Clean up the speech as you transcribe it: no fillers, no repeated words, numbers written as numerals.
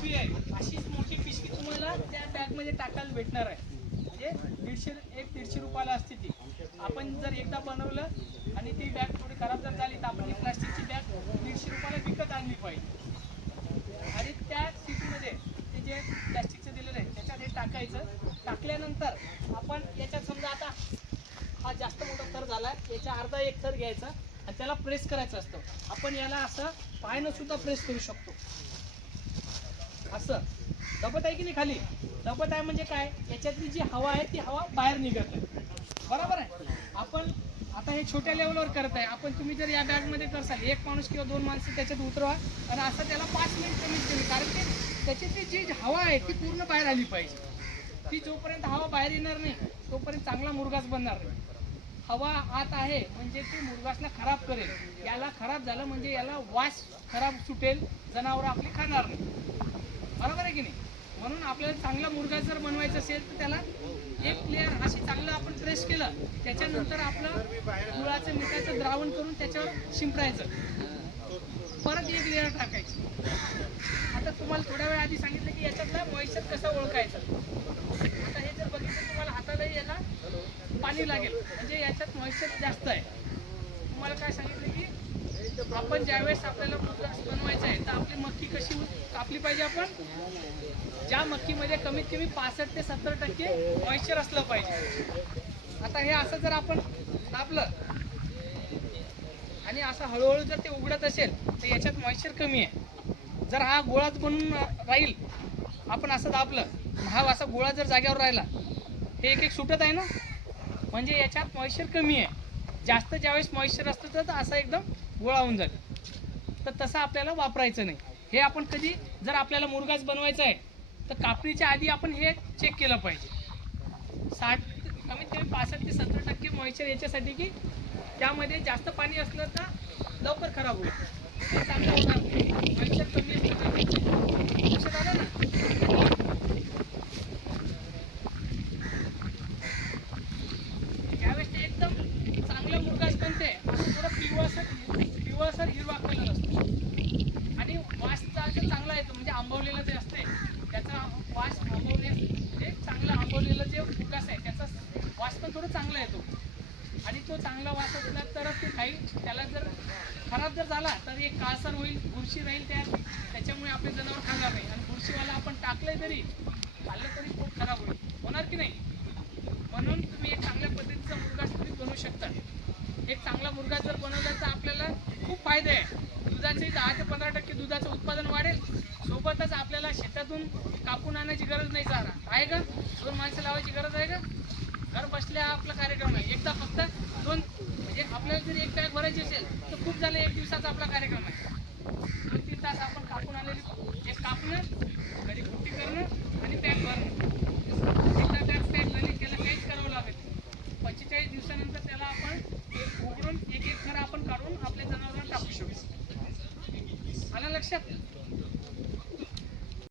पिशवी आहे अशीच मोठी पिशवी तुम्हाला त्या बॅगमध्ये टाकायला भेटणार आहे. म्हणजे 150 रुपयाला असते ती. आपण जर एकदा बनवलं आणि ती बॅग थोडी खराब जर झाली तर आपण ही प्लास्टिकची बॅग 150 रुपयाला विकत आणली पाहिजे. आणि त्या सीटमध्ये ते जे प्लास्टिकचं दिलेलं आहे त्याच्यात हे टाकायचं. टाकल्यानंतर आपण याच्यात समजा आता हा जास्त मोठा थर झाला आहे, याच्या अर्धा एक थर घ्यायचा आणि त्याला प्रेस करायचं असतं. आपण याला असं पायानं सुद्धा प्रेस करू शकतो. असं दबत आहे की नाही खाली? दबत आहे म्हणजे काय? याच्यातली जी हवा आहे ती हवा बाहेर निघत आहे. बरोबर आहे. आपण आता हे छोट्या लेवलवर करत आहे. आपण तुम्ही जर या बॅगमध्ये करसाल, एक माणूस किंवा 2 माणसं त्याच्यात उतरवा आणि असं त्याला 5 मिनिट कमीत कमी, कारण की त्याच्यातली जी हवा आहे ती पूर्ण बाहेर आली पाहिजे. ती जोपर्यंत हवा बाहेर येणार नाही तोपर्यंत चांगला मुरघास बनणार नाही. हवा आत आहे म्हणजे ते मुरघासला खराब करेल. याला खराब झालं म्हणजे याला वास खराब सुटेल, जनावरं आपली खाणार नाही. बरोबर आहे की नाही? म्हणून आपल्याला चांगला मुरघास जर बनवायचा असेल तर त्याला एक लेअर अशी चांगलं आपण प्रेस केलं, त्याच्यानंतर आपलं गुळाचं मिठाचं द्रावण करून त्याच्यावर शिंपडायचं, परत एक लेअर टाकायची. आता तुम्हाला थोड्या वेळ आधी सांगितलं की याच्यातला मॉइश्चर कसं ओळखायचं. आता हे जर बघितलं तुम्हाला हाताला याला पाणी लागेल म्हणजे याच्यात मॉइश्चर जास्त आहे. तुम्हाला काय सांगितलं की आपण ज्यावेळेस आपल्याला मुरघास बनवायचा आहे तर आपली मक्की कशी कापली पाहिजे. आपण ज्या मक्कीमध्ये कमीत कमी 65 ते 70% मॉइश्चर असलं पाहिजे. आता हे असं जर आपण दाबलं आणि असं हळूहळू जर ते उघडत असेल तर याच्यात मॉइश्चर कमी आहे. जर हा गोळाच बनून राहील, आपण असं दाबलं, हा असा गोळा जर जाग्यावर राहिला, हे एक एक सुटत आहे ना, म्हणजे याच्यात मॉइश्चर कमी आहे. जास्त ज्यावेळेस मॉइश्चर असतं तर असं एकदम गोळा होऊन जाते. तर तसं आपल्याला वापरायचं नाही. हे आपण कधी जर आपल्याला मुरघास बनवायचा आहे तर कापणीच्या आधी आपण हे चेक केलं पाहिजे. कमीत कमी 65 ते 70% मॉइश्चर याच्यासाठी की त्यामध्ये जास्त पाणी असलं तर लवकर खराब होईल. ते चांगलं होणार नाही. मॉइश्चर कमी असलं लक्षात आलं ना? त्यावेळेस ते एकदम चांगलं मुरघास बनते. असं थोडं पिवळसर हिरवा कलर असतो आणि वास चांगला येतो. म्हणजे आंबवलेलं जे असते त्याचा वास म्हणजे चांगलं आंबवलेलं जे मुरघास आहे त्याचा वास पण थोडं चांगला येतो. आणि तो चांगला वास असला तरच ते खाईल. त्याला जर खराब जर झाला तर एक काळसर होईल, बुरशी राहील त्याच्यामुळे आपले जनावर खाणार नाही. आणि बुरशीवाला आपण टाकलंय तरी खाल्लं तरी खूप खराब होणार की नाही. म्हणून तुम्ही एक चांगल्या पद्धतीचा मुरघास तुम्ही बनवू शकता. एक चांगला मुरघास जर बनवला तर आपल्याला खूप फायदे आहे. दुधाचे 10 ते 15% दुधाचं उत्पादन वाढेल. सोबतच आपल्याला शेतातून कापून आणायची गरज नाही. चारा आहे का? 2 माणसं लावायची गरज आहे का? घर बसल्या आपला कार्यक्रम आहे. एकदा फक्त 2 म्हणजे आपल्याला जरी एक बॅग भरायची असेल तर खूप झालं, 1 दिवसाचा आपला कार्यक्रम आहे.